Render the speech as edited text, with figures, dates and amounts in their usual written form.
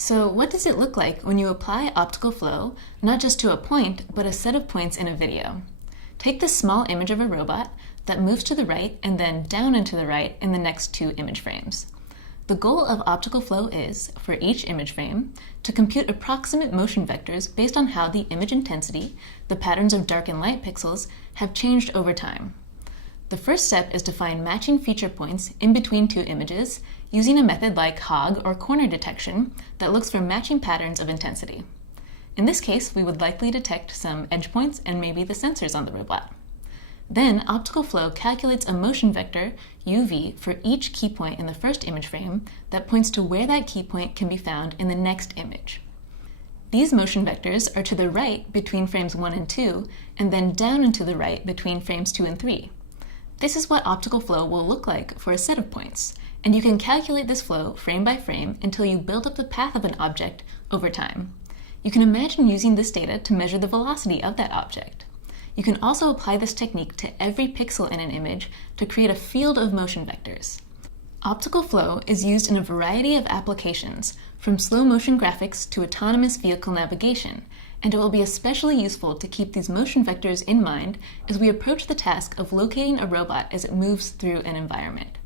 So what does it look like when you apply optical flow, not just to a point, but a set of points in a video? Take this small image of a robot that moves to the right and then down and to the right in the next two image frames. The goal of optical flow is, for each image frame, to compute approximate motion vectors based on how the image intensity, the patterns of dark and light pixels, have changed over time. The first step is to find matching feature points in between two images using a method like Hog or corner detection that looks for matching patterns of intensity. In this case, we would likely detect some edge points and maybe the sensors on the robot. Then, optical flow calculates a motion vector, UV, for each key point in the first image frame that points to where that key point can be found in the next image. These motion vectors are to the right between frames 1 and 2, and then down and to the right between frames 2 and 3. This is what optical flow will look like for a set of points, and you can calculate this flow frame by frame until you build up the path of an object over time. You can imagine using this data to measure the velocity of that object. You can also apply this technique to every pixel in an image to create a field of motion vectors. Optical flow is used in a variety of applications, from slow motion graphics to autonomous vehicle navigation, and it will be especially useful to keep these motion vectors in mind as we approach the task of locating a robot as it moves through an environment.